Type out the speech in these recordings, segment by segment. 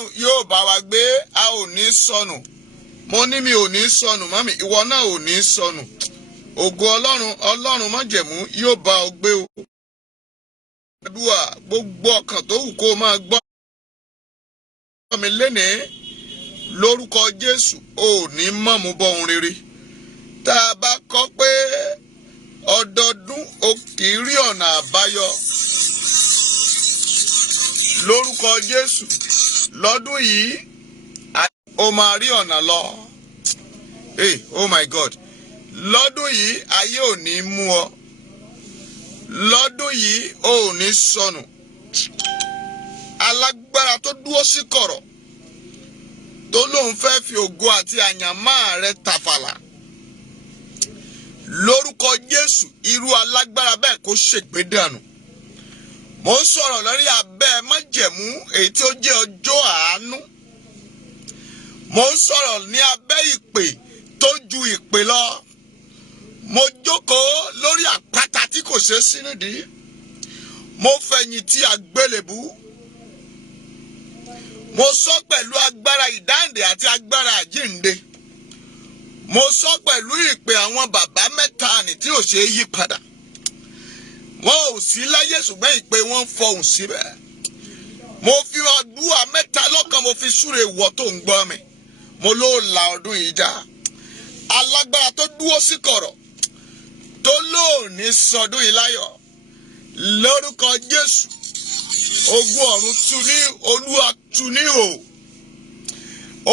Ọlọ́run yóò bá wa gbé, a ò ní sọnù. Mo ní mi ò ní sọnù, mami, ìwọ náà ò ní sọnù. Ògo Ọlọ́run májẹ̀mú yóò bá ọ gbé o. Àdúrà gbogbo ọkàn tó wù kó máa gbọ́ mi lénìí lórúkọ Jésù ò ní mọ̀mú bọ́ ohun rere. Tá a bá kọ́ pé ọdọọdún o kì í rí ọ̀nà àbáyọ lórúkọ Jésù lọ́dún yìí o máa rí ọ̀nà lọ. Hey, oh my God, lọ́dún yìí ayé ò ní mú ọ, lọ́dún yìí ò ní sọnù. Alágbára tó dúró sí kọ̀rọ̀ tó lóun fẹ́ fi ògo àti àyànmọ́ rẹ̀ tàfàlà lórúkọ Jésù, irú alágbára bẹ́ẹ̀ kó ṣègbé dànù. Mo ń sọ̀rọ̀ lórí abẹ́ májẹ̀mú èyí tí ó jẹ́ ọjọ́ àánú. Mo ń sọ̀rọ̀ ní abẹ́ ìpè tó ju ìpè lọ. Mo jókòó lórí àpáta tí kò ṣeé sí nídìí. Mo fẹ̀yìntì àgbélébú. Mo sọ pẹ̀lú agbára ìdáǹdè àti agbára àjíǹde. Mo sọ pẹ̀lú ìpè àwọn bàbá mẹ́ta nì tí ò ṣeé yí padà. Wọn ò sí láyé ṣùgbọ́n ìpè wọn fọhùn síbẹ̀. Mo fi àdúrà mẹ́ta lọ́kàn mo fi súre wọ tó ń gbọ́ mi. Mo ló la ọdún yìí já. Alágbára tó dúró sí kọ̀rọ̀ tó lóòní sọdún yìí láyọ̀ lórúkọ Jésù. Ogun ọ̀run tú ní Olúwa tú ní o.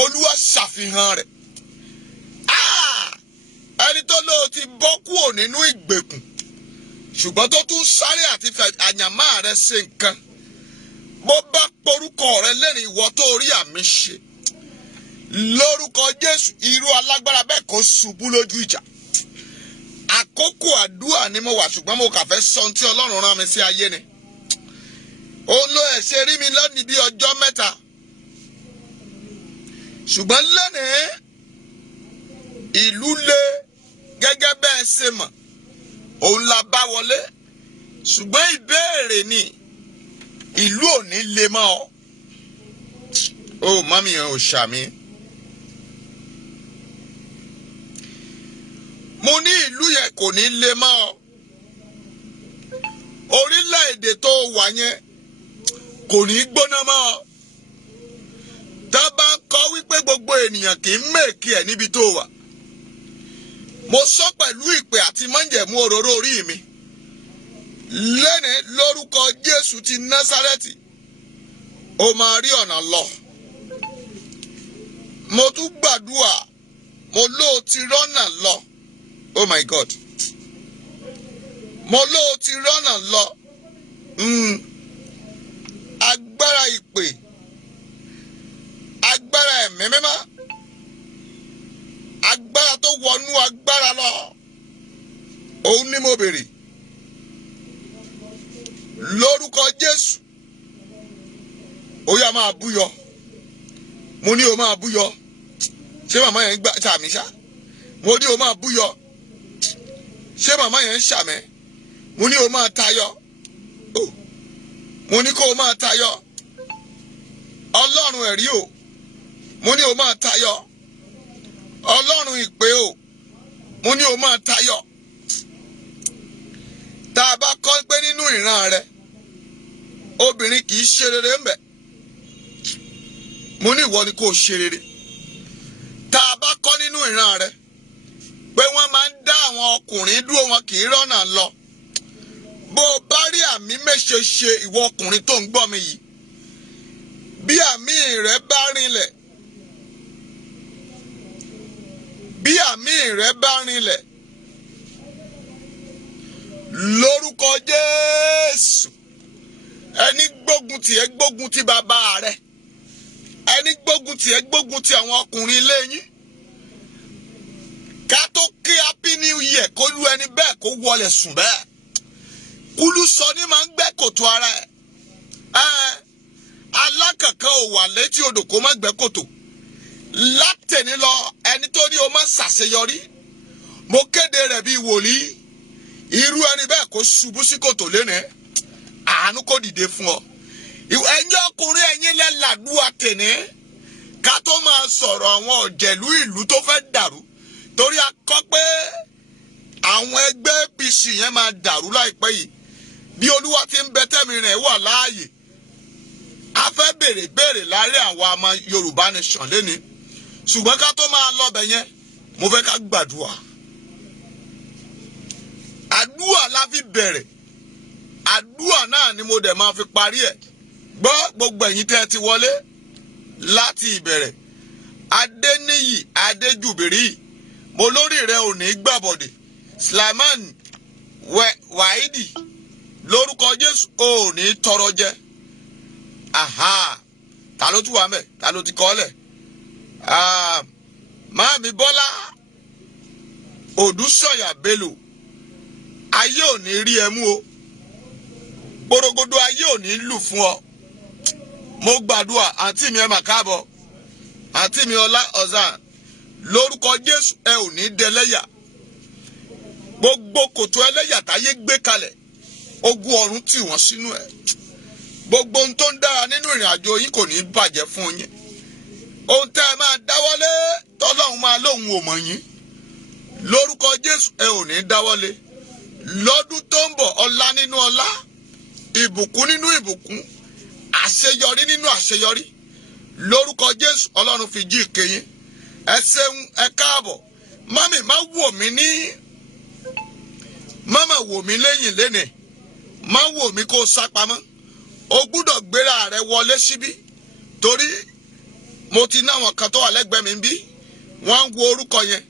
Olúwa ṣàfihàn rẹ̀. Ẹni tó lóò ti bọ́ kúrò nínú ìgbèkùn ṣùgbọ́n tó tún sáré àti àyànmọ́ rẹ̀ ṣe nǹkan. Bó bá porúkọ rẹ̀ lẹ́nu ìwọ tó rí àmì ṣe lórúkọ Jésù, irú alágbára bẹ́ẹ̀ kó ṣubú lójú ìjà. Àkókò àdúrà ni mo wà ṣùgbọ́n mo kà fẹ́ sọ ohun tí Ọlọ́run rán mi sí ayé ni. Òun ló ẹ̀ ṣe rí mi lónìí bí ọjọ́ mẹ́ta. Ṣùgbọ́n lónìí ìlú le gẹ́gẹ́ bẹ́ẹ̀ ṣe mọ̀. Òun la bá wọlé. Ṣùgbọ́n ìbéèrè ni ìlú ò ní le mọ́ ọ. Ó mọ́mí yẹn ò ṣàmì. Mo ní ìlú yẹn kò ní le mọ́ ọ. Orílẹ̀-èdè tó wà yẹn kò ní gbóná mọ́ ọ. Tá bá ń kọ́ wípé gbogbo ènìyàn kì í mèkì ẹ̀ níbi tó wà. Mo sọ pẹ̀lú ìpè àti májẹ̀mú òróró orí mi. Lẹ́ni lórúkọ Jésù ti Násárẹ́tì, o máa rí ọ̀nà lọ. Mo tún gbàdúrà, mo lóò ti rọ́nà lọ. Oh my God. Mo lóò ti rọ́nà lọ. Agbára ìpè, agbára ẹ̀mí mímọ́, agbára tó wọnú agbára lọ. Òun ni mo béèrè. Lórúkọ Jésù. Ó yá máa búyọ. Mo ní o máa búyọ. Ṣé màmá yẹn gbà ṣàmì ṣá? Mo ní o máa búyọ. Ṣé màmá yẹn ń ṣàmẹ́? Mo ní o máa tayọ. Mo ní kó o máa tayọ. Ọlọ́run ẹ̀rí o. Mo ní o máa tayọ. Ọlọ́run ìpè o. Mo ní o máa tayọ. Tá a bá kọ́ pé nínú ìran rẹ obìnrin kì í ṣe rere ń bẹ̀. Mo ní ìwọ ni kó ṣe rere. Tá a bá kọ́ nínú ìran rẹ pé wọ́n máa ń dá àwọn ọkùnrin dúró wọn kì í rọ́nà lọ. Bó o bá rí àmì méṣe ṣe ìwọ ọkùnrin tó ń gbọ́ mi yìí. Bí àmì rẹ bá rinlẹ̀. Bí àmì rẹ bá rinlẹ̀. Lórúkọ Jésù. Ẹni gbógun tì ẹ́ gbógun ti bàbá rẹ. Ẹni gbógun tì ẹ́ gbógun ti àwọn ọkùnrin ilé yín. Ká tó kí happy new year kó lu ẹni bẹ́ẹ̀ kó wọlé sùn bẹ́ẹ̀. Kúlú sọ ní máa ń gbẹ́ kòtò ara ẹ̀. Alákànkan ò wà létí odò kó má gbẹ́ kòtò. Látẹ̀ní lọ ẹni tó ní o má ṣàṣeyọrí. Mo kéde rẹ̀ bí wòlíì. Irú ẹni bẹ́ẹ̀ kó ṣubú sí kòtò lénìí. Àánú kó dìde fún ọ. ẹ̀yin ọkùnrin ẹ̀yin lẹ làdúrà tèní ká tó máa sọ̀rọ̀ àwọn ọ̀jẹ̀lú ìlú tó fẹ́ dàrú torí a kọ́ pé àwọn ẹgbẹ́ APC yẹn máa dàrú láìpẹ́ yìí bí Olúwa ti ń bẹ tẹ́mi rẹ̀ wà láàyè a fẹ́ béèrè láàrin àwọn ọmọ Yorùbá nation lẹ́ni ṣùgbọ́n ká tó máa lọ́bẹ̀ yẹn mo fẹ́ ká gbàdúrà àdúrà la fi bẹ̀rẹ̀ àdúrà náà ni mo dẹ̀ máa fi parí ẹ̀ gbọ́ gbogbo ẹ̀yin tẹ́ ti wọlé láti ìbẹ̀rẹ̀ Adéníyì Adéjùbìrí mo lórí rẹ ò ní gbàbọ̀dẹ̀ Sulaiman Wáídì lórúkọ Jésù ò ní tọrọ jẹ aha ta ló tún wà mẹ́ ta ló ti kọ́ lẹ̀ Máàmí Bọ́lá Odúsọ̀yà Bello ayé ò ní rí ẹ mú o gbòrògbòdò ayé ò ní lù fún ọ mo gbàdúrà àǹtí mi ẹ mà káàbọ̀ àǹtí mi Ọlá Ọ̀zàn lórúkọ Jésù ẹ ò ní dẹlẹ́yà gbogbo kòtò ẹlẹ́yà táyé gbé kalẹ̀ ogun ọ̀run tì wọ́n sínú ẹ̀ gbogbo ohun tó ń dára nínú ìrìn àjò yín kò ní bàjẹ́ fún yín ohun tẹ́ ẹ máa dáwọ́lé tọ́lọ́run máa lóhun ò mọ̀ yín lórúkọ Jésù ẹ ò ní dáwọ́lé lọ́dún tó ń bọ̀ ọlá nínú ọlá ìbùkún nínú ìbùkún àṣeyọrí nínú àṣeyọrí lórúkọ Jésù Ọlọ́run fi jí ìkẹyìn ẹ ṣeun ẹ káàbọ̀ mami má wò mí ní má wò mí lẹ́yìn lẹ́nì má wò mí kó sápamọ́ o gbúdọ̀ gbéra rẹ wọlé síbí torí mo ti náwọn kan tó wà lẹ́gbẹ̀ẹ́ mi ń bí wọ́n ń wo orúkọ yẹn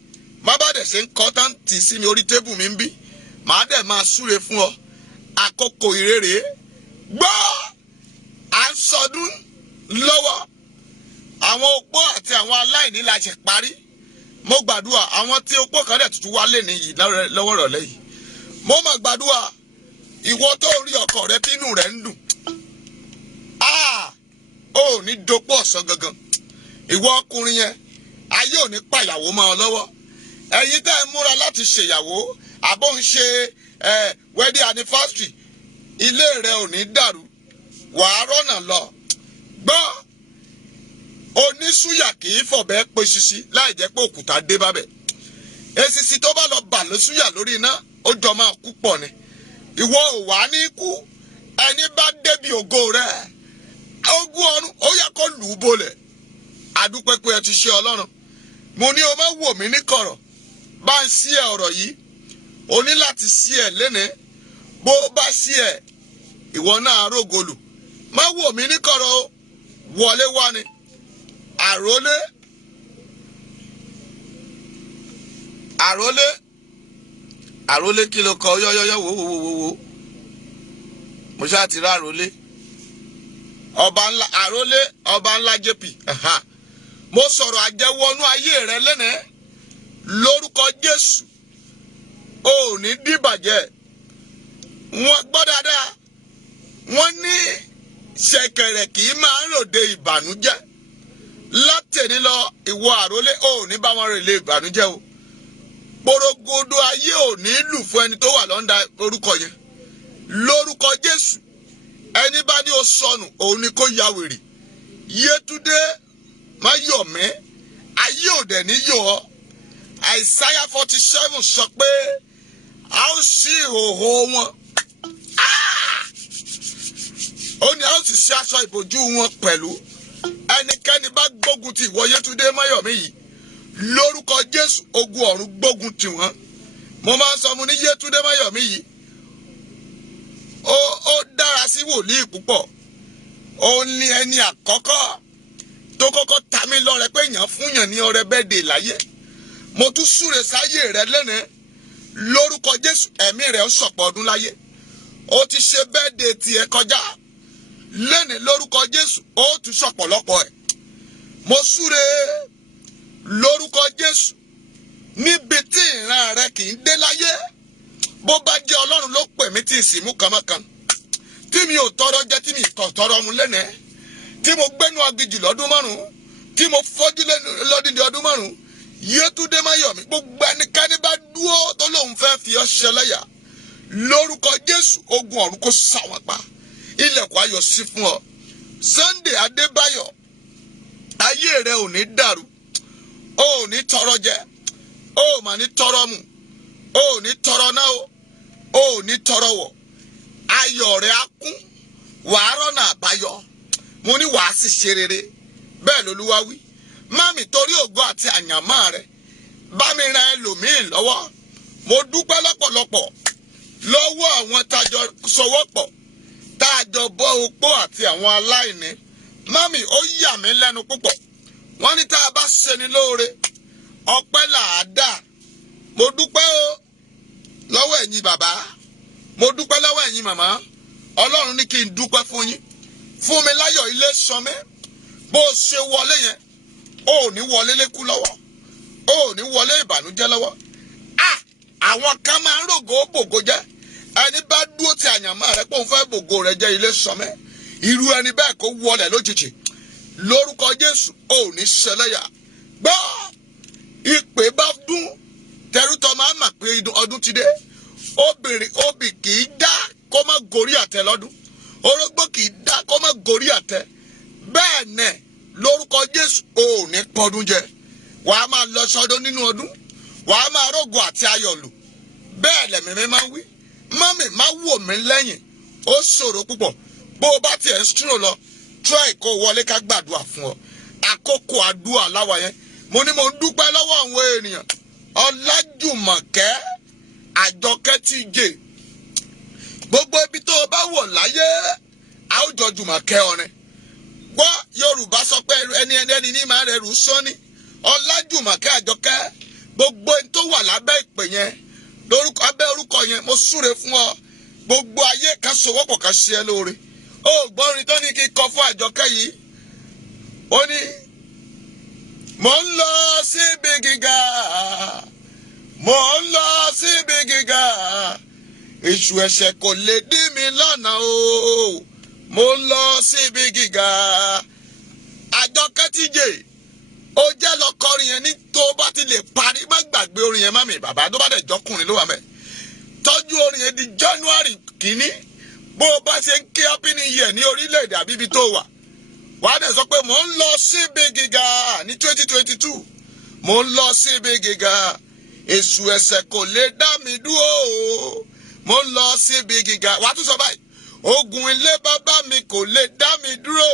má bá dẹ̀ ṣe ń kọ́ tán tì sí mi orí tébù mi ń bí màá dẹ̀ máa súre fún ọ àkókò ìrere gbọ́ à ń sọdún lọ́wọ́ àwọn opó àti àwọn aláìní la ṣe parí mo gbàdúrà àwọn tí opó kan dẹ̀ tuntun wá lé nìyí lọ́wọ́ rọ̀lẹ́ yìí mo mà gbàdúrà ìwọ tó rí ọkọ rẹ tínú rẹ ń dùn ó ní dopó ọ̀sán gangan ìwọ ọkùnrin yẹn ayé ò ní pàyàwó mọ́ ọ lọ́wọ́ ẹ̀yin tẹ́ ẹ múra láti ṣèyàwó àbọ̀ ń ṣe wedding anniversary ilé rẹ ò ní dàrú wàá rọ́nà lọ gbọ́ onísúyà kì í fọ̀bẹ́ pe ṣíṣí láì jẹ́ pé òkúta dé bábẹ̀ èsìsì tó bá lọ bà lóṣúyà lórí iná ó jọ máa kú pọ̀ ni ìwọ ò wá ní kú ẹni bá débi ògo rẹ ogún ọ̀run ó yẹ kó lù ú bolẹ̀ àdúpẹ́ pé ẹ ti ṣe Ọlọ́run mo ní o má wò mí ní kọ̀rọ̀ bá ń sí ẹ ọ̀rọ̀ yìí o ní láti sí ẹ lénìí bó bá sí ẹ ìwọ náà rógolù má wò mí ní kọ̀rọ̀ o wọlé wá ni àrólé kí ló kọ yọ́yọ́yọ́ wò mo ṣáà ti rá àrólé ọba ńlá JP mo sọ̀rọ̀ àjẹwọnú ayé rẹ lẹ́nẹ̀ẹ́ lórúkọ Jésù ò ní dìbàjẹ́ wọ́n gbọ́ dáadáa wọ́n ní ṣẹ̀kẹ̀rẹ̀ kì í máa ń ròde ìbànújẹ́ látẹ̀ní lọ ìwọ àrólé ò ní bá wọn rèlé ìbànújẹ́ o porogodo ayé ò ní lù fún ẹni tó wà lọ́ndà orúkọ yẹn lórúkọ Jésù ẹni bá ní o sọnù òun ni kó ya wèrè Yétúndé má yọ̀ mí ayé ò dẹ̀ ní yọ̀ ọ́ Àìsáyà 47 sọ pé a ó ṣí ìhòhò wọn ó ní a ó sì ṣí aṣọ ìbòjú wọn pẹ̀lú ẹnikẹ́ni bá gbógun ti ìwọ Yétúndé Máyọ̀mí yìí lórúkọ Jésù ogun ọ̀run gbógun tì wọ́n mo máa ń sọ mu ní Yétúndé Máyọ̀mí yìí ó dára sí wòlíì púpọ̀ ó ní ẹni àkọ́kọ́ tó kọ́kọ́ ta mí lọ́rẹ pé èèyàn fún yàn ní ọrẹ bẹ́ẹ̀dẹ̀ láyé mo tún súre sáyé rẹ lẹ́nìí lórúkọ Jésù ẹ̀mí rẹ̀ ó sọ̀pọ̀ ọdún láyé ó ti ṣe bẹ́ẹ̀dẹ̀ tiẹ̀ kọjá lẹ́nìí lórúkọ Jésù ó tún sọ̀pọ̀lọpọ̀ ẹ̀ mo súre lórúkọ Jésù níbi tí ìran rẹ kì í dé láyé bó bá jẹ́ Ọlọ́run ló pè mí tí ìsìnmú kànmọ́kàn tí mi ò tọrọ jẹ tí mi ò tọrọ mu lẹ́nìí tí mo gbẹ́nu aginjù lọ́dún márùn-ún tí mo fọ́jú lọ́dún ọdún márùn-ún Yétúndé Máyọ̀mí gbogbo ẹnikẹ́ni bá dúró tó lóun fẹ́ fi ọ́ ṣẹlẹ́yà lórúkọ Jésù ogun ọ̀run kó sá wọn pa ilẹ̀kùn ayọ̀ sí fún ọ Sunday Adébáyọ̀, ayé rẹ ò ní dàrú, ó ní tọrọ jẹ, ó mà ní tọrọ mu, ó ní tọrọ náà o, ó ní tọrọ wọ̀, ayọ̀ rẹ á kún, wàá rọ́nà àbáyọ, mo ní wàá sì ṣe rere, bẹ́ẹ̀ lolúwa wí. Mami, torí ògo àti àyànmọ́ rẹ, bá mi ran ẹlòmíì lọ́wọ́. Mo dúpẹ́ lọ́pọ̀lọpọ̀ lọ́wọ́ àwọn tájọ sowọ́pọ̀, tájọ bọ́ opó àti àwọn aláìní. Mami, ó yà mí lẹ́nu púpọ̀. Wọ́n ní tá a bá ṣeni lóore, ọpẹ́ là á dà. Mo dúpẹ́ o lọ́wọ́ ẹ̀yin bàbá, mo dúpẹ́ lọ́wọ́ ẹ̀yin màmá. Ọlọ́run ní kí n dúpẹ́ fún yín. Fún mi láyọ̀ ilé sọmí. Bó o ṣe wọlé yẹn, ó ní wọlé lékú lọ́wọ́, ó ní wọlé ìbànújẹ́ lọ́wọ́. Àwọn kan máa ń rògó bògo jẹ́. Ẹni bá dúró ti àyànmọ́ rẹ pé òun fẹ́ bògo rẹ jẹ́ ilé sọmẹ́. Irú ẹni bẹ́ẹ̀ kó wọlẹ̀ lójijì. Lórúkọ Jésù, ó ní ṣẹlẹ́yà. Gbọ́ ìpè bá dún, tẹrútọ máa mà pé ọdún ti dé. Obì kì í dá kó má gorí àtẹ lọ́dún. Orógbó kì í dá kó má gorí àtẹ. Bẹ́ẹ̀ nẹ̀ lórúkọ Jésù, ó ní pọ́dún jẹ. Wàá máa lọ sọdún nínú ọdún. Wàá máa rógo àti ayọ̀ lò. Bẹ́ẹ̀ lẹ̀mí mi máa ń wí. Mami, má wò mí lẹ́yìn. Ó ṣòro púpọ̀. Bó o bá tiẹ̀ ń sùúrù lọ, try kó wọlé ká gbàdúrà fún ọ. Àkókò àdúrà láwa yẹn. Mo ní mo ń dúpẹ́ lọ́wọ́ àwọn ènìyàn. Ọlájùmọ̀kẹ́ Àjọkẹ́ TJ. Gbogbo ibi tó o bá wọ̀ láyé, a ó jọ Jùmọ̀kẹ́ ọ̀rẹ́. Gbọ́ Yorùbá sọ pé ẹni ní máa rẹ̀ rù sọ́ni. Ọlájùmọ̀kẹ́ Àjọkẹ́. Gbogbo ẹni tó wà lábẹ́ ìpè yẹn, lórúkọ abẹ́ orúkọ yẹn, mo súre fún ọ. Gbogbo ayé kan sowọ́pọ̀ kan ṣe ẹ́ lóore. Ó gbọ́rin tó ní kí n kọ fún Àjọkẹ́ yìí. Ó ní, mò ń lọ síbi gíga, mò ń lọ síbi gíga, èṣù ẹ̀ṣẹ̀ kò lè dí mi lọ́nà o, mò ń lọ síbi gíga. Àjọkẹ́ TJ, ó jẹ́ lọ kọrin yẹn ní tó bá ti lè parí, má gbàgbé orin yẹn mami, bàbá tó bá dẹ̀ jọkùnrin ló wà mẹ́. Tọ́jú orin yẹn di January kìíní. Bó o bá ṣe ń kí happy new year ní orílẹ̀-èdè àbí ibi tó wà, wà á dẹ̀ sọ pé mò ń lọ síbi gíga ní 2022. Mò ń lọ síbi gíga, èṣù ẹ̀ṣẹ̀ kò lè dá mi dúró. Mò ń lọ síbi gíga. Wà á tún sọ báyìí, ogun ilé bàbá mi kò lè dá mi dúró.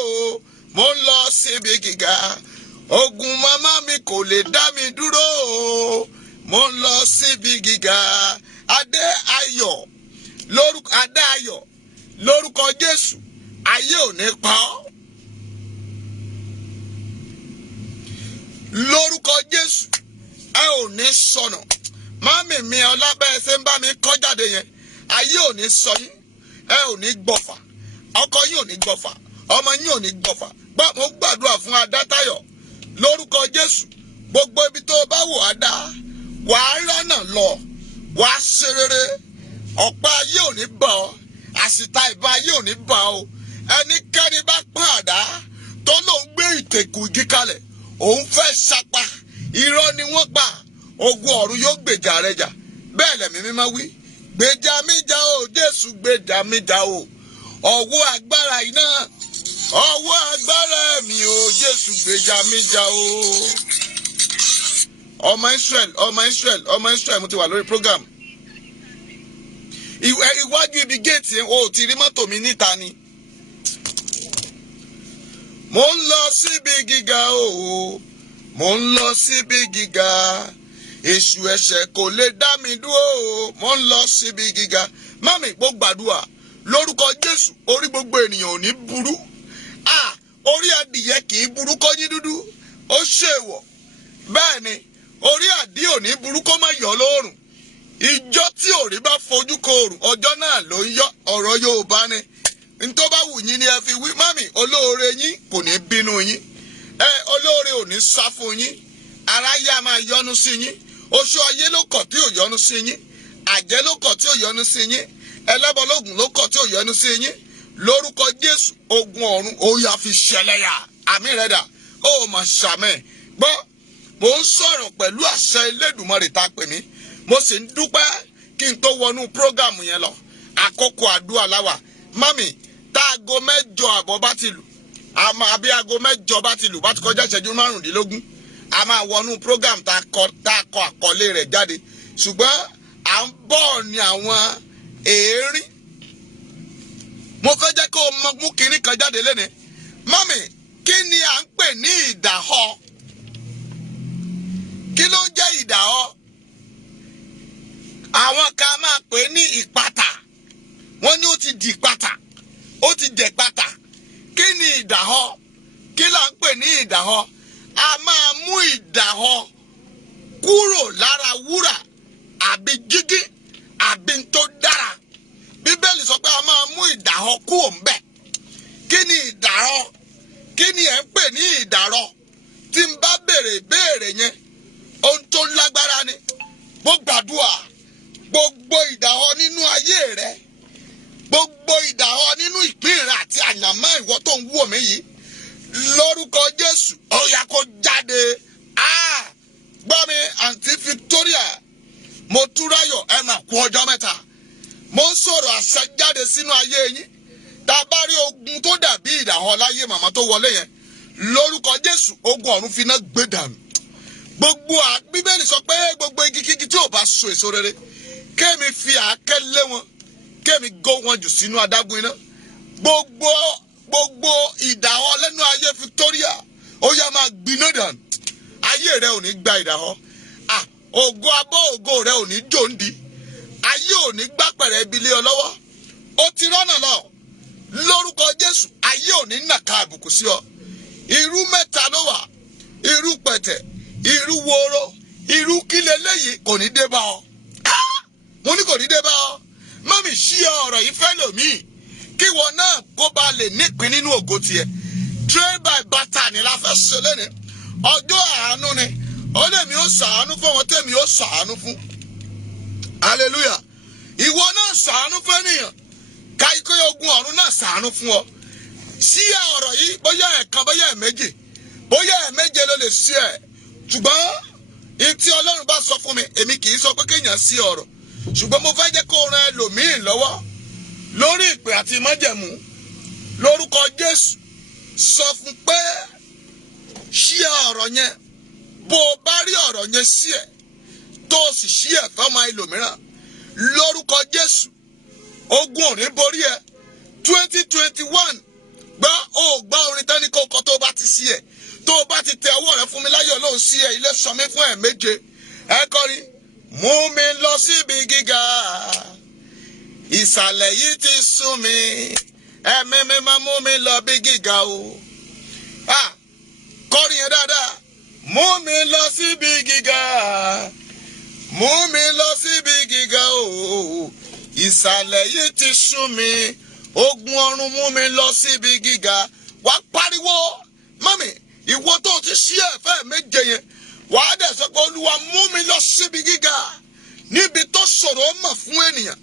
Mò ń lọ síbi gíga. Ogun mama mi kò lè dá mi dúró. Mo ń lọ síbi gíga. Adé ayọ̀ lórúkọ Jésù, ayé ò ní pa ọ́. Lórúkọ Jésù, ẹ ò ní sọnù. Mami mi ọlábẹ́ ṣe ń bá mi kọ́ jáde yẹn, ayé ò ní sọ yín, ẹ ò ní gbọ̀fà, ọkọ yín ò ní gbọ̀fà, ọmọ yín ò ní gbọ̀fà. Mo gbàdúrà fún Adátayọ̀. Lórúkọ Jésù, gbogbo ibi tó bá wò á dá, wàá rọ́nà lọ, wàá ṣe rere. Ọ̀pá ayé ò ní bà ọ́, àṣìta ìbá ayé ò ní bà ọ́. Ẹnikẹ́ni bá pọ́n àdá tó ló ń gbé ìtẹ̀kù igi kalẹ̀, òun fẹ́ ṣapa, irọ́ ni wọ́n pa. Ogun ọ̀run yóò gbèjà rẹ jà. Bẹ́ẹ̀ lẹ̀mí mímọ́ wí, gbèjà mi jà o Jésù, gbèjà mi jà o. Ọwọ́ agbára iná, ọwọ́ agbára mi o Jésù, gbèjà mi jà o. Ọmọ Israel mo ti wà lórí program. Iwájú ibi géètì yẹn, o ti rí mọ́tò mi níta ni. Mo ń lọ síbi gíga o, mo ń lọ síbi gíga, èṣù ẹ̀ṣẹ̀ kò lè dá mi dúró o, mo ń lọ síbi gíga. Mami, gbogbo gbàdúrà lórúkọ Jésù, orí gbogbo ènìyàn ò ní burú. Orí adìyẹ kì í burú kó yín dúdú, ó ṣèwọ̀. Bẹ́ẹ̀ ni, orí àdí ò ní burú kó má yọ lóòrùn. Ìjọ tí òrí bá fojú ko òrùn, ọjọ́ náà ló ń yọ. Ọ̀rọ̀ Yorùbá ni. Ntó bá wù yín ni ẹ fi wí. Mami, olóore yín kò ní bínú yín. Olóore ò ní sá fún yín. Aráyé a máa yọ́nú sí yín. Oṣù ayé ló kọ̀ tí ò yọ́nú sí yín. Àjẹ́ ló kọ̀ tí ò yọ́nú sí yín. Ẹlẹ́bọlógún ló kọ̀ tí ò yọ́nú sí yín. Lórúkọ Jésù, ogun ọ̀run ó yá fi ṣẹlẹ́yà. Àmì rẹ̀ dà, ó mà ṣàmẹ́. Gbọ́, mo ń sọ̀rọ̀ pẹ̀lú àṣẹ Elédùmarè tá a pè mí. Mo sì ń dúpẹ́ kí n tó wọnú prógámù yẹn lọ. Àkókò àdúrà láwà. Mami, táago 8:00 bá ti lù, àbí aago 8 bá ti lù bá ti kọjá ìṣẹ́jú 15 a máa wọnú program tá a kọ àkọlé rẹ̀ jáde ṣùgbọ́n à ń bọ̀ ní àwọn èérín. Mo fẹ́ jẹ́ kó o mú kinní kan jáde lénìí. Mọ́mì, kí ni à ń pè ní ìdáhọ́? Kí ló ń jẹ́ ìdáhọ́? Àwọn kan máa pè ní ìpátá. Wọ́n ní ó ti di ìpátá. Ó ti jẹ ìpátá. Kí ni ìdáhọ́? Kí là ń pè ní ìdáhọ́? A máa mú ìdáhọ́ kúrò lára wúrà àbí jígí àbí tó dára. Bíbélì sọ pé a máa mú ìdáhọ́ kúrò ńbẹ̀. Kí ni ìdáhọ́? Kí ni ẹ̀ ń pè ní ìdárọ́? Tí n bá béèrè ìbéèrè yẹn, ohun tó lágbára ni. Mo gbàdúrà gbogbo ìdáhọ́ nínú ayé rẹ, gbogbo ìdáhọ́ nínú ìpín rẹ àti àyànmọ́ ìwọ tó ń wò mí yìí, lórúkọ Jésù, ó yá kó jáde. Gbọ́ mi, àǹtí Victoria, mo túráyọ̀ ẹ máa kú ọjọ́ mẹ́ta. Mo ń sọ̀rọ̀ àṣẹ jáde sínú ayé yín. Tá a bá rí ogun tó dàbí ìdáhọ́ láyé màmá tó wọlé yẹn, lórúkọ Jésù, ogun ọ̀run fi iná gbé dànù. Gbogbo Bíbélì sọ pé gbogbo igi kígi tí ò bá so èso rere, kémi fi àáké lé wọn, kémi gó wọn jù sínú adágún iná. Gbogbo ìdáhọ́ lẹ́nu ayé Victoria, ó yá máa gbiná dànù. Ayé rẹ ò ní gba ìdáhọ́. Ògo abọ́ ògo rẹ ò ní jòǹdì. Ayé ò ní gbá pẹ̀rẹ̀ ibi lé ọ lọ́wọ́. Ó ti rọ́nà lọ. Lórúkọ Jésù, ayé ò ní nàka àbùkù sí ọ. Irú mẹ́ta ló wà. Irú pẹ̀tẹ̀, irú wóró, irú kílẹ̀ léyìí kò ní dé bá ọ. Mo ní kò ní dé bá ọ. Mọ́mì ṣí ọ̀rọ̀ yìí fẹ́ lòmíì. Kí wọn náà kó ba lè nípìn nínú ògo tiẹ̀. Train by batter ni la fẹ́ ṣe lónìí. Ọjọ́ àánú ni. Ó lè mi ó ṣàánú fún wọn tẹ́mi ó ṣàánú fún. Hallelujah. Ìwọ náà ṣàánú fún ènìyàn. Káyíkó ogun ọ̀run náà ṣàánú fún ọ. Sí ọ̀rọ̀ yìí bóyá ẹ̀kan bóyá ẹ̀méjì. Bóyá ẹ̀méje ló lè sí ẹ̀. Ṣùgbọ́n ìtí Ọlọ́run bá sọ fún mi, èmi kì í sọ pé kéèyàn sí ọ̀rọ̀. Ṣùgbọ́n mo fẹ́ jẹ́ kó ran ẹlòmíì lọ́wọ́. Lórí ìpè àti májẹ̀mú. Lórúkọ Jésù. Sọ fún pé sí ọ̀rọ̀ yẹn. Bó o bá rí ọ̀rọ̀ yẹn sí ẹ̀. Tó o sì sí ẹ̀ fọ́mọ ẹlòmíràn. Lórúkọ Jésù. Ogun ò ní borí ẹ. 2021 gbọ́ orin tán ní kókó tó bá ti sí ẹ. Tó o bá ti tẹ ọwọ́ rẹ fún mi láyọ̀ lóhùn sí ẹ, ilé sọ mí fún ẹ̀méje. Ẹ kọrin. Mú mi lọ síbi gíga. Ìsàlẹ̀ yìí ti sú mi. Ẹ̀mí mi máa mú mi lọ bí gíga o. Kọrin yẹn dáadáa. Mú mi lọ síbi gíga. Mú mi lọ síbi gíga o. Ìsàlẹ̀ yìí ti sú mi. Ogun ọ̀run mú mi lọ síbi gíga. Wá pariwo. Mami, ìwọ tó ti ṣí ẹ̀fẹ́ méje yẹn. Wàá dẹ̀ sọ pé Olúwa mú mi lọ síbi gíga. Níbi tó ṣòro mọ̀ fún ènìyàn.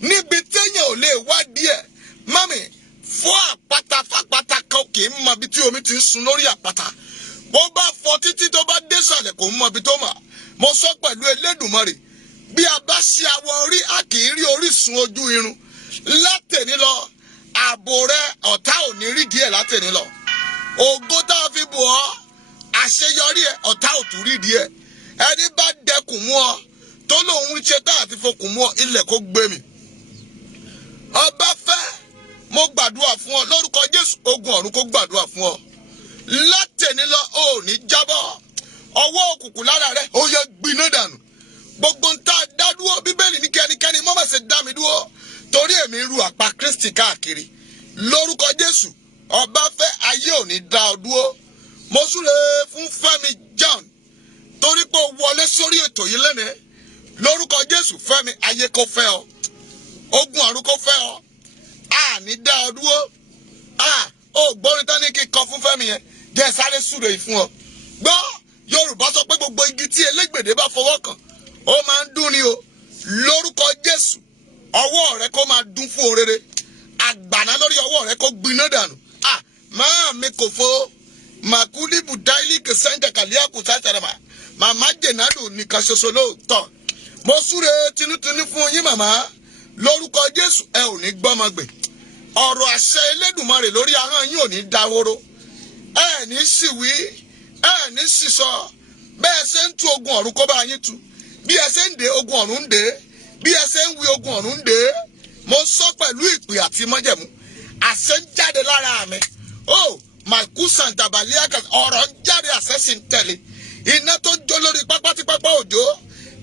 Níbi téèyàn ò lè wá díẹ̀. Mami, fọ́ àpáta fápáta kan kì í mọ ibi tí omi ti ń sun lórí àpáta. Bó bá fọ́ títí tó bá dé sàlẹ̀ kò mọ ibi tó mà. Mo sọ pẹ̀lú Elédùmarè. Bí a bá ṣe awọ orí, a kì í rí orísun ojú irun. Látẹ̀ní lọ, ààbò rẹ ọ̀tá ò ní rí díẹ̀ látẹ̀ní lọ. Ògo tá a fi bò ọ́, àṣeyọrí ẹ ọ̀tá ò tún rí díẹ̀. Ẹni bá dẹkùn mú ọ, tó lóun ṣe tá àti fokùn mú ọ, ilẹ̀ kó gbé mi. Ọba fẹ́, mo gbàdúrà fún ọ lórúkọ Jésù, ogun ọ̀run kó gbàdúrà fún ọ. Látẹ̀ní lọ, ò ní jábọ́. Ọwọ́ òkùnkùn lára rẹ, ó yẹ gbiná dànù. Gbogbo ń tá a dá dúró, Bíbélì ní kẹ́nikẹ́ni mọ́ máa ṣe dá mi dúró. Torí èmi ru àpá Kristi káàkiri. Lórúkọ Jésù, ọba fẹ́, ayé ò ní dá ọ dúró. Mo súre fún Fẹ́mi John. Torí pé o wọlé sórí ètò yìí lẹ́nìí. Lórúkọ Jésù, Fẹ́mi, ayé kó fẹ́ ọ. Ogun ọ̀run kó fẹ́ ọ. Ní dá ọ dúró. Ó gbórin tán ní kí kọ fún Fẹ́mi yẹn. Jẹ́ sáré súre yìí fún ọ. Gbọ́, Yorùbá sọ pé gbogbo igi tí elégbèdé bá fọwọ́ kàn, ó máa ń dún ni o. Lórúkọ Jésù, ọwọ́ rẹ kó máa dún fún orere. Àgbàná lórí ọwọ́ rẹ kó gbiná dànù. Máa mi kò fo. Màkúlì Bùdáìlì kẹsàn-án kàlíà kò sátẹ̀rẹ̀mà. Màmá Jẹ̀nàdù nìkan ṣoṣo lóòótọ́. Mo súre tinútinú fún yín màmá. Lórúkọ Jésù, ẹ ò ní gbọ́mọgbè. Ọ̀rọ̀ àṣẹ Elédùmarè lórí ahọ́n yín ò ní dáwóró. ẹ ní sì wí, ẹ ní sì sọ. Bẹ́ẹ̀ ṣe ń tú ogun ọ̀run kó bá yín tú. Bí ẹ ṣe ń dé ogun ọ̀run ń dé. Bí ẹ ṣe ń wí ogun ọ̀run ń dé. Mo sọ pẹ̀lú ìpè àti májẹ̀mú. Àṣẹ ń jáde lára mi. Oh, Màìkú Sàǹtàbàlíàkà ọ̀rọ̀ ń jáde, àṣẹ sì ń tẹ̀lé. Iná tó ń jó lórí pápá tí pápá òjò.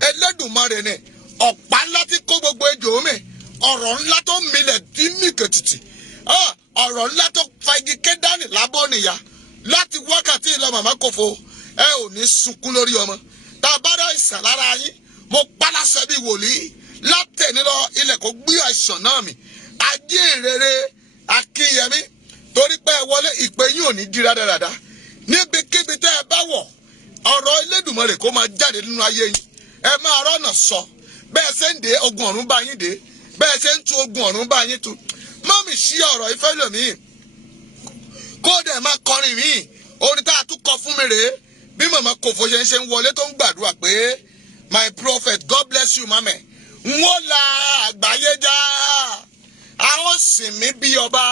Ẹlẹ́dùmarè ni. Ọ̀pá ńlá tí kó gbogbo ejò mi. Ọ̀rọ̀ ńlá tó milẹ̀ tí mì kètìtì. Ọ̀rọ̀ ńlá tó fa igi kédánì lábọ́ nìyà. Láti wákàtí ìlọ màmá kòfo. Ẹ ò ní sunkún lórí ọmọ. Tá a bá dá ìsàn lára yín, mo pálásẹ bí wòlíì. Látẹ̀ní lọ ilẹ̀ kó gbé àìsàn náà mì. Ajínrere Akínyẹmí, torí pé ẹ wọlé ìpè yín ò ní di rádaràda. Níbikíbi tẹ́ ẹ bá wọ̀, ọ̀rọ̀ Elédùmarè kó máa jáde nínú ayé yín. Ẹ máa rọ́nà sọ. Bẹ́ẹ̀ ṣe ń dé ogun ọ̀run bá yín dé. Bẹ́ẹ̀ ṣe ń tú ogun ọ̀run bá yín tú. Mọ́mì ṣí ọ̀rọ̀ ìfẹ́ lòmíì. Kódà máa kọrin míì. Orin tá a tún kọ fún mi rèé. Bí màmá Kòfó ṣe ń wọlé tó ń gbàdúrà pé my prophet, God bless you mama. N ó la àgbáyé já. A ó sìn mí bí ọba.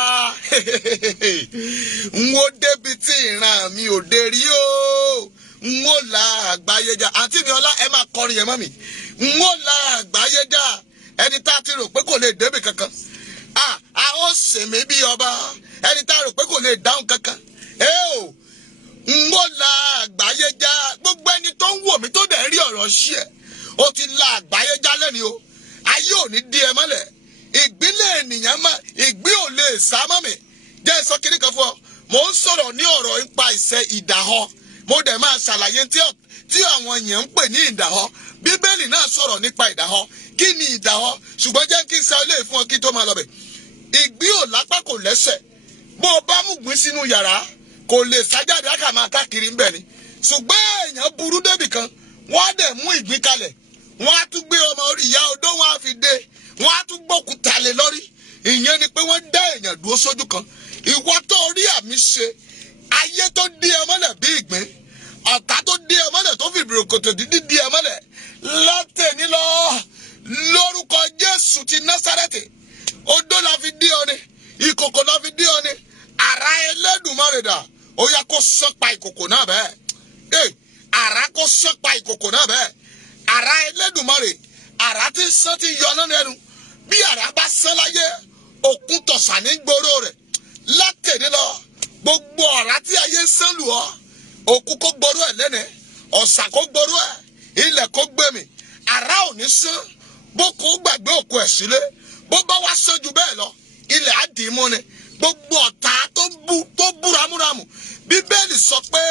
N ó débi tí ìran mi ò dé rí o. N ó la àgbáyé já. Àǹtí mi ọlá ẹ máa kọrin yẹn mọ́ mi. N ó la àgbáyé já. Ẹni tá a ti rò pé kò lè débi kankan. A ó sìn mí bí ọba. Ẹni tá a rò pé kò lè dáhùn kankan. N ó la àgbáyé já. Gbogbo ẹni tó ń wò mí tó dẹ̀ rí ọ̀rọ̀ ṣí ẹ̀. Ó ti la àgbáyé já lẹ́ni o. Ayé ò ní dí ẹ mọ́lẹ̀. Ìgbínlẹ̀ ènìyàn mọ́. Ìgbín ò lè sá mọ́ mi. Jẹ́ sọ kiri kan fún ọ. Mo ń sọ̀rọ̀ ní ọ̀rọ̀ nípa ìṣe ìdáhọ́. Mo dẹ̀ máa ṣàlàyé tí àwọn èèyàn ń pè ní ìdáhọ́. Bíbélì náà sọ̀rọ̀ nípa ìdáhọ́. Kí ni ìdáhọ́? Ṣùgbọ́n jẹ́ kí n sọ ilé fún ọ kí tó máa lọ bẹ̀. Ìgbín ò lápá kò lẹ́sẹ̀. Bó o bá mú gbín sínú yàrá, kò lè sájáde àkà máa káàkiri ń bẹ̀ ni. Ṣùgbọ́n èèyàn burú débì kan, wọ́n á dẹ̀ mú ìgbín kalẹ̀. Wọ́n á tún gbé ọmọ orí ìyá odó wọn á fi dé. Wọ́n á tún gbókùtà lé lórí. Ìyẹn ni pé wọ́n dá èèyàn dúró sójú kan. Ìwọ tó rí àmì ṣe, ayé tó dí ẹ mọ́lẹ̀ bí ìgbín. Ọ̀tá tó dí ẹ mọ́lẹ̀ tó fi ìbìrìkòtò dídí dí ẹ mọ́lẹ̀. Látẹ̀ní lọ, lórúkọ Jésù ti Násárẹ́tì. Odó la fi dí ọ ni. Ìkòkò la fi dí ọ ni. Àrá Ẹlẹ́dùmarè dà. Ó yá kó sọ́pa ìkòkò náà bẹ́ẹ̀. Àrá kó sọ́pa ìkòkò náà bẹ́ẹ̀. Àrá Ẹlẹ́dùmarè. Àrá tí sán ti yọ náà lẹ́nu. Bí àrá bá sán láyé, òkun tọ̀sà ní gbòòrò rẹ̀. Látẹ̀ní lọ, gbogbo àrá tí ayé sán lù ọ́. Òkun kó gbòòrò ẹ̀ lẹ́nẹ̀ẹ́. Ọ̀sà kó gbòòrò ẹ̀. Ilẹ̀ kó gbẹ̀mí. Àrá ò ní sán. Bó kò gbàgbé òkú ẹ̀ sílé. Bó bá wá sán ju bẹ́ẹ̀ lọ, ilẹ̀ á dì í mú ni. Gbogbo ọ̀tá tó bú ramúramù. Bíbélì sọ pé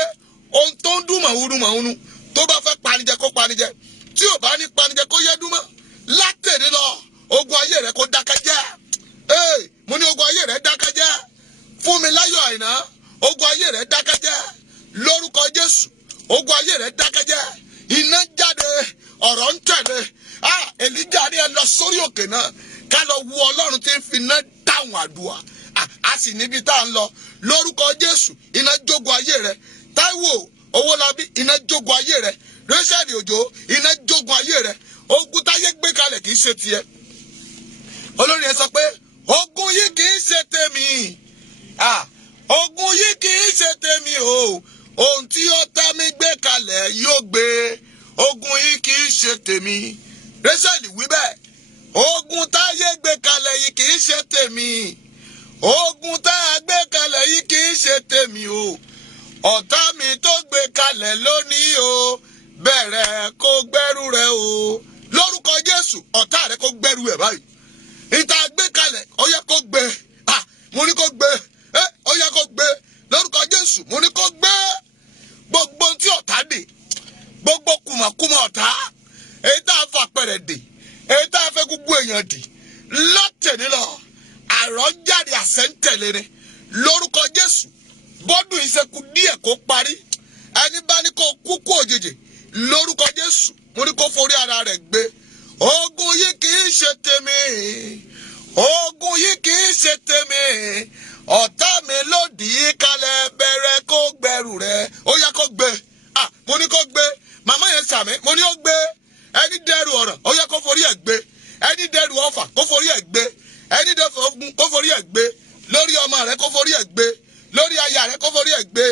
ohun tó ń dún màwúrú tó bá fẹ́ panijẹ kó panijẹ. Tí ò bá ní panijẹ kó yẹ dúmọ́. Látẹ̀ní lọ, ogun ayé rẹ kó dákẹ́ jẹ́. Mo ní ogun ayé rẹ dákẹ́ jẹ́. Fún mi láyọ̀ Àìná, ogun ayé rẹ dákẹ́ jẹ́. Lórúkọ Jésù, ogun ayé rẹ dákẹ́ jẹ́. Iná jáde, ọ̀rọ̀ ń tẹ̀lé. Èlíjà ní ẹ lọ sórí òkè náà. Ká lọ wo Ọlọ́run tí ń fi iná dáhùn àdúrà. A sì níbi tá à ń lọ. Lórúkọ Jésù, iná jógun ayé rẹ. Táíwò Owólabí, iná jógun ayé rẹ. Rẹ́ṣẹ̀lì Òjó, iná jógun ayé rẹ. Ogun táyé gbé kalẹ̀ kì í ṣe tiẹ̀. Olórin yẹn sọ pé ogun yìí kì í ṣe tèmi. Ogun yìí kì í ṣe tèmi o. Ohun tí ọ̀tá mi gbé kalẹ̀ yóò gbé. Ogun yìí kì í ṣe tèmi. Rẹ́ṣẹ̀lì wí bẹ́ẹ̀. Ogun táyé gbé kalẹ̀ yìí kì í ṣe tèmi. Ogun tá a gbé kalẹ̀ yìí kì í ṣe tèmi o. Ọ̀tá mi tó gbé kalẹ̀ lónìí o. Bẹ̀rẹ̀ kó gbẹ́rù rẹ o. Lórúkọ Jésù, ọ̀tá rẹ kó gbẹ́rù ẹ̀ báyìí. Ìta gbé kalẹ̀, ó yẹ kó gbé. Mo ní kó gbé. Ó yẹ kó gbé. Lórúkọ Jésù, mo ní kó gbé. Gbogbo tí ọ̀tá dè. Gbogbo kùmọ̀kùmọ̀ ọ̀tá. Èyí tá a fà pẹ̀rẹ̀ dè. Èyí tá a fẹ́ gbogbo èèyàn dì. Látẹ̀ní lọ, àrọ̀ jáde àṣẹ ń tẹ̀lé ni. Lórúkọ Jésù, bọ́dún ìṣẹ́kù díẹ̀ kó parí. Ẹni bá ní kó kú kú òjijì. Lórúkọ Jésù, mo ní kó forí ara rẹ̀ gbé. Ogun yìí kì í ṣe tèmi. Ogun yìí kì í ṣe tèmi. Ọ̀tá mi ló dì í kalẹ̀, bẹ̀rẹ̀ kó gbẹrù rẹ̀. Ó yá kó gbé. Mo ní kó gbé. Màmá yẹn sàmì, mo ní ó gbé. Ẹni dẹrù ọ̀rọ̀, ó yá kó forí ẹ̀ gbé. Ẹni dẹrù ọfà, kó forí ẹ̀ gbé. Ẹni dẹrù ogun, kó forí ẹ̀ gbé. Lórí ọmọ rẹ̀, kó forí ẹ̀ gbé. Lórí aya rẹ̀, kó forí ẹ̀ gbé.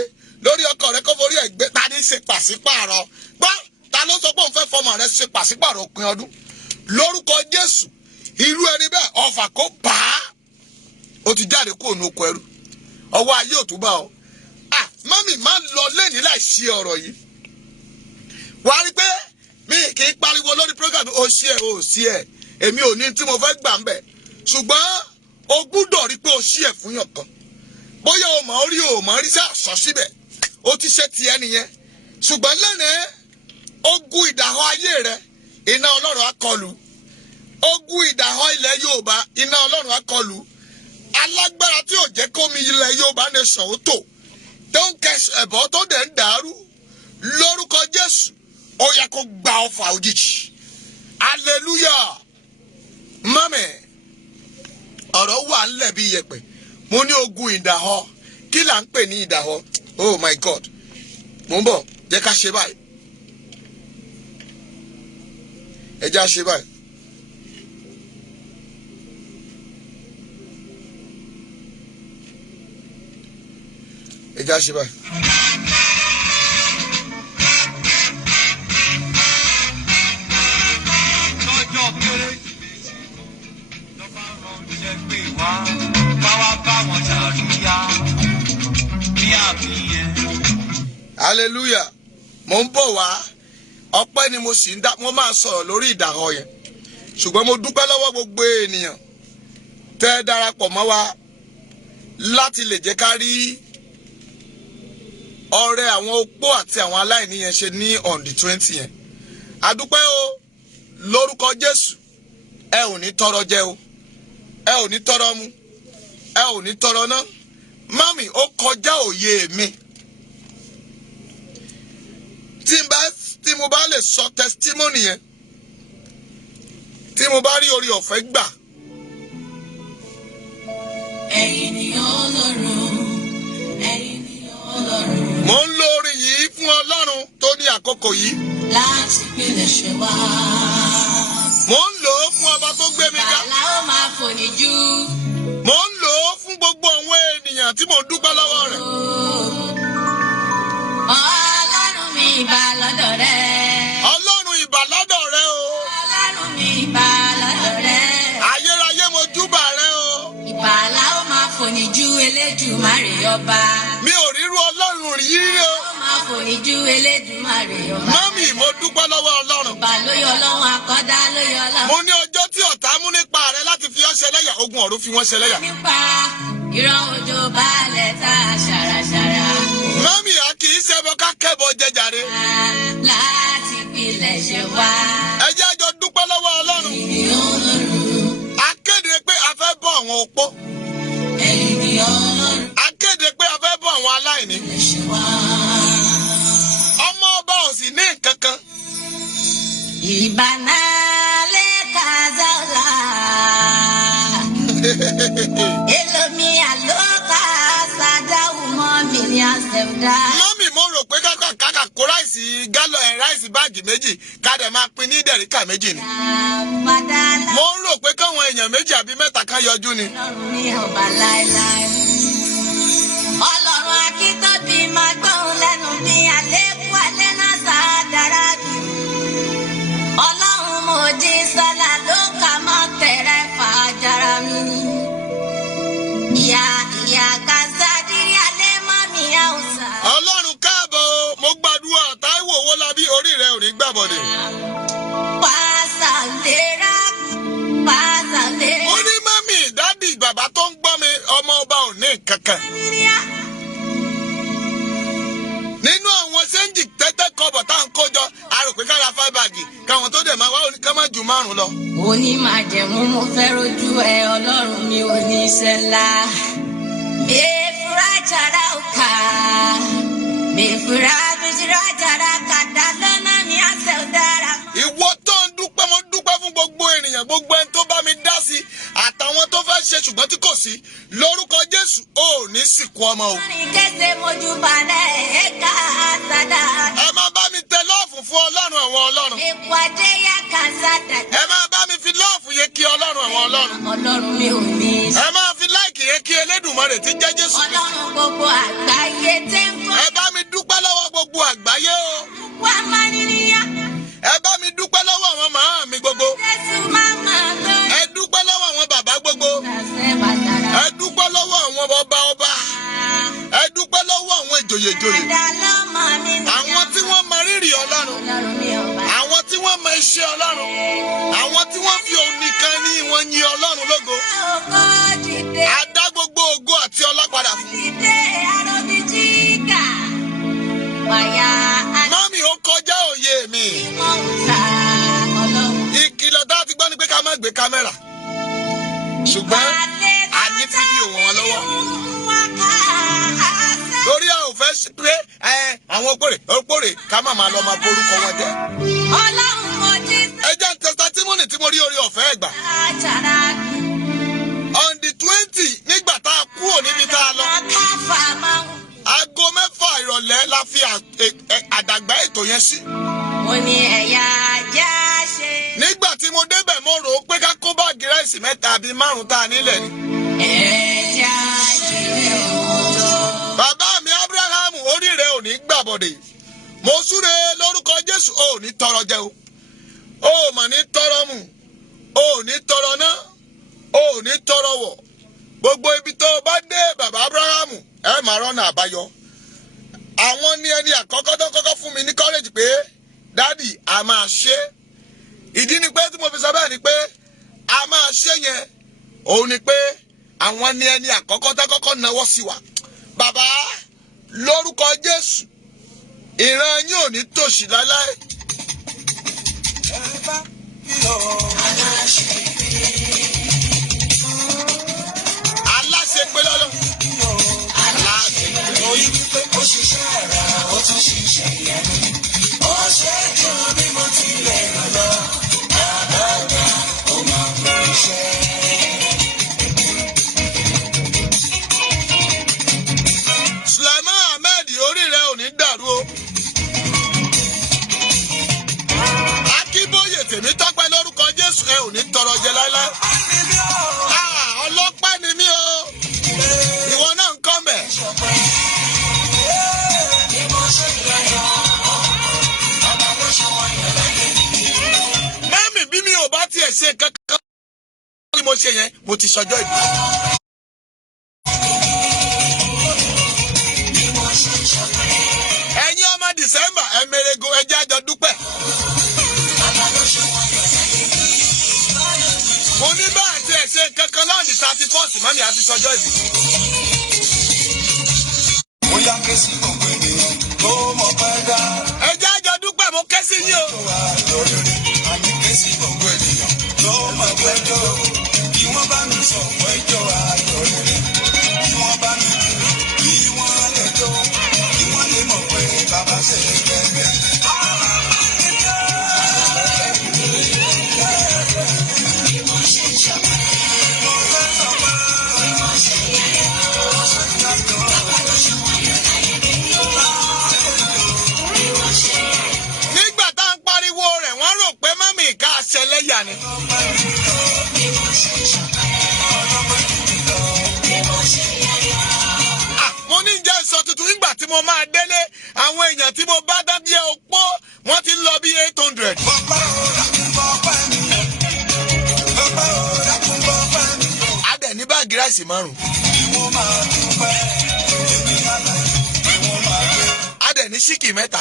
yín ṣe pàṣípààrọ̀ gbọ́ ta ló sọ pé òun fẹ́ fọmọ rẹ ṣe pàṣípààrọ̀ òpin ọdún lórúkọ Jésù irú ẹni bẹ́ẹ̀ ọfà kó bá a ó ti jáde kúrò ní oko ẹrú ọwọ́ ayé ò tún bá ọ mọ́mì máa ń lọ lẹ́ni láì ṣe ọ̀rọ̀ yìí wà á rí pé mi kì í pariwo lórí program ó ṣí ẹ ó ṣí ẹ èmi ò ní tí mo fẹ́ gbà ń bẹ̀ ṣùgbọ́n o gbúdọ̀ rí pé o ṣí ẹ fún yàn kan bóyá o mọ̀ orí o mọ̀ rí sọ síbẹ̀ o ti ṣe tiẹ̀ nìyẹn ṣùgbọ́n lẹ́nìí ogun ìdàhọ́ ayé rẹ iná Ọlọ́run á kọlù ogun ìdàhọ́ ilẹ̀ Yorùbá iná Ọlọ́run á kọlù alágbára tí ò jẹ́ kómi ilẹ̀ Yorùbá nation ó tò tó ń kẹsàn ẹ̀bọ́ tó dẹ̀ ń dàrú lórúkọ Jésù ó yẹ kó gba ọfà òjijì hallelujah mọ́mì ọ̀rọ̀ wà ńlẹ̀ bí iyẹ̀pẹ̀ mo ní ogun ìdàhọ́ kí là ń pè ní ìdàhọ́ oh my God mo ń bọ̀ jẹ́ ká ṣe báyìí ẹ já ṣe báyìí ẹ já ṣe báyìí. Hallelujah mo ń bọ̀ wá ọpẹ́ ni mo sì ń dá mo máa sọ̀rọ̀ lórí ìdàhọ́ yẹn ṣùgbọ́n mo dúpẹ́ lọ́wọ́ gbogbo ènìyàn tẹ́ darapọ̀ mọ́ wa láti lè jẹ́ ká rí ọrẹ àwọn opó àti àwọn aláìní yẹn ṣe ní on the 20 yẹn adúpẹ́ o lórúkọ Jésù ẹ ò ní tọrọ jẹ o ẹ ò ní tọrọ mu ẹ ò ní tọrọ ná mami ó kọjá òye mi tí mo bá lè sọ testimony yẹn tí mo bá rí orí ọ̀fẹ́ gbà. ẹ̀yin ni Ọlọ́run ẹ̀yin ni Ọlọ́run. mo ń lo orin yìí fún Ọlọ́run tó ní àkókò yìí. láti pilẹ̀ṣẹ̀ wá. mo ń lò ó fún ọba tó gbé mi ga. bàlá ó máa fòní jú. mo ń lò ó fún gbogbo àwọn ènìyàn tí mo ń dúpẹ́ lọ́wọ́ rẹ̀. Ọlọ́run mi ìbà lọ́dọ̀ rẹ. Ọlọ́run ìbà lọ́dọ̀ rẹ o. Ọlọ́run mi ìbà lọ́dọ̀ rẹ. ayérayé mo júbà rẹ o. ìbàlá ó máa fòní jú Elédùmarè ọba. mi ò rírú Ọlọ́run rí o. ó máa fòní jú Elédùmarè ọba. mọ́mì mo dúpẹ́ lọ́wọ́ Ọlọ́run. ìbà lóyè Ọlọ́run akọ́dá lóyè Ọlọ́run. mo ní ọjọ́ tí ọ̀tá mú nípa rẹ láti fi ọ́ ṣẹlẹ́yà ogun ọ̀run fi wọ́n ṣẹlẹ́yà. nípa ìran òjò balẹ̀ tá a ṣàràṣàrà. mọ́mì a kì í ṣẹbọ ká kẹ́bọ jẹjàre. láti pilẹ̀ṣẹ̀ wá. ẹ jẹ́ àjọ dúpẹ́ lọ́wọ́ Ọlọ́run. ẹ̀yin Ọlọ́run. a kéde pé a fẹ́ bọ́ àwọn opó. ẹ̀yin Ọlọ́run. a kéde pé a fẹ́ bọ́ àwọn aláìní. pilẹ̀ṣẹ̀ wá. ọmọ ọba ò sì ní nǹkan kan. Ibanale kazola. Elomi aloka sada umo mini asevda. mọ́mì mo rò pé kákà kó ráìsì gálọ̀ ráìsì báàgì méjì ká dẹ̀ máa pín ní ìdẹ̀ríkà méjì ni. Padala. mo ń rò pé káwọn èèyàn méjì àbí mẹ́ta kan yọjú ni. Ọlọ́run ní ọba láéláé. Ọlọ́run akíntọ́bí máa gbóhùn lẹ́nu bí àlékún alẹ́ náà sáádára bí. Ọlọ́run mojí sọ́lá ló kà mọ́ tẹ̀rẹ̀ fàájára mi. Ìyá Gaza dírí alẹ́ mọ́ mi àwùsà. Ọlọ́run káàbọ̀ o, mo gbàdúrà Táíwò Owólabí orí rẹ ò ní gbàbọ̀dẹ̀. Pàṣàlérà. mo ní mọ́mì dádì bàbá tó ń gbọ́ mi ọmọ ọba ò ní kankan. nínú àwọn sẹ́ńjì tẹ́tẹ́ kọ́bọ̀ tá à ń kójọ a rò pé kára fáibàgì káwọn tó dẹ̀ máa wá ká má ju 5 lọ. Onímàjẹ̀mú mo fẹ́ rojú ẹ Ọlọ́run mi ò ní iṣẹ́ ńlá. Mèfúra jàrá òkà, mèfúra bìjìrá jàrá kàdá lọ́nà ní àṣẹ òdára. ìwọ tó ń dúpẹ́ mo dúpẹ́ fún gbogbo ènìyàn gbogbo ẹni tó bá mi dá sí àtàwọn tó fẹ́ ṣe ṣùgbọ́n tí kò sí lórúkọ Jésù ò ní sìnkú ọmọ o. Orin kése mojú balẹ̀ ẹ̀ka àsàdá. ẹ máa bá mi tẹ lọ́ọ̀fù fún Ọlọ́run àwọn Ọlọ́run. Èkó Adéyà kan sádà. ẹ máa bá mi fi lọ́ọ̀fù yẹn kí Ọlọ́run àwọn Ọlọ́run. Ọlọ́run mi ò ní iṣẹ́. ẹ máa fi láìkì yẹn kí Elédùmarè tí jẹ́ Jésù. Ọlọ́run gbogbo àgbáyé tẹ́ ń kọ́. ẹ bá mi dúpẹ́ lọ́wọ́ gbogbo àgbáyé àwọn tí wọ́n mọ rírì Ọlọ́run, àwọn tí wọ́n mọ iṣẹ́ Ọlọ́run, àwọn tí wọ́n fi òun nìkan ní wọn yin Ọlọ́run lógo. A dá gbogbo ògo àti ọlá padà fún. Mọ́mì, ó kọjá òye mi. Ìkìlọ̀ tá a ti gbọ́ ni pé ká má gbé kámẹ́rà, ṣùgbọ́n a ní fídíò wọn lọ́wọ́. Torí a ò fẹ́ pé àwọn òpòrè ká má máa lọ máa borúkọ wọn jẹ́. Ẹ jẹ́ testimony tí mo rí orí ọ̀fẹ́ ẹ̀gbà. On the 20 nígbà tá a kúrò níbi tá a lọ. Aago 6 ìrọ̀lẹ́ la fi àdàgbà ètò yẹn sí. Mo ní ẹ̀yà ajá ṣe. Nígbà tí mo débẹ̀ mo rò ó pé ká kó báàgì ráìsì 3 àbí 5 tá a nílẹ̀ ni. Ẹ̀já ṣe òótọ́. Bàbá mi Ábúráhámù, orí rẹ̀ ò ní gbàbọ̀dè. Mo súre lórúkọ Jésù, ò ní tọrọ jẹ o. Ó mà ní tọrọ mu, ó ní tọrọ ná, ó ní tọrọ wọ̀. Gbogbo ibi tó o bá dé bàbá Ábúráhámù, ẹ máa rọ́nà àbáyọ. Àwọn ní ẹni àkọ́kọ́ tó kọ́kọ́ fún mi ní courage pé dádì a máa ṣe. Ìdí ni pé tí mo fi sọ bẹ́ẹ̀ ni pé a máa ṣe yẹn. Òun ni pé àwọn ní ẹni àkọ́kọ́ tó kọ́kọ́ nawọ́ sí wa. Bàbá, lórúkọ Jésù, ìran yín ò ní tòṣì láéláé. Aláṣẹ pé lọ́lọ́. Aláṣẹ pé. Orí wípé ó ṣiṣẹ́ ara, ó tún ṣiṣẹ́ ìyanu. Ó ṣe é jù bí mo tilẹ̀ rán lọ. Àbájá ó máa ń lọ iṣẹ́. Sulaiman Ahmed, orí rẹ̀ ò ní dàrú o. Akínbóyè Tèmítọ́pẹ́, lórúkọ Jésù, ẹ ò ní tọrọ jẹ láéláé. Ọlọ́pẹ́ ni mí o. Ìwọ náà ń kọ́ mẹ́. Mẹ́mì, bí mi ò bá tiẹ̀ ṣe kankan tí mo ṣe yẹn, mo ti ṣọjọ́ ìbí. Ẹ̀yin ọmọ December, ẹ mèrègò, ẹ jẹ́ àjọ dúpẹ́. Mo ní bá àti ẹ̀ ṣe kankan lọ́ọ̀dì 31st, mọ́mì àti ṣọjọ́ ìbí. Mo yá ké sí gbogbo ènìyàn tó mọ̀ pẹ́ dá. Ẹ jẹ́ àjọ dúpẹ́, mo ké sí yín o. Tó wà lórí rẹ̀, àní ké sí gbogbo ènìyàn tó mọ̀ pẹ́ jọ. Bí wọ́n bá mi sọ pé jọ wà lórí rẹ̀. Bí wọ́n bá mi dúró, bí wọ́n lè jó. Bí wọ́n lè mọ̀ pé bàbá ṣe é gbẹ̀gbẹ̀. Nígbà tá à ń pariwo rẹ̀, wọ́n rò pé mọ́mì ká ṣẹlẹ́yà ni. Mo ní jẹ́ sọ tuntun nígbà tí mo máa délé, àwọn èèyàn tí mo bá dábí ẹ opó, wọ́n ti ń lọ bí 800. A dẹ̀ ní báàgì ráìsì 5. A dẹ̀ ní ṣíkì 3.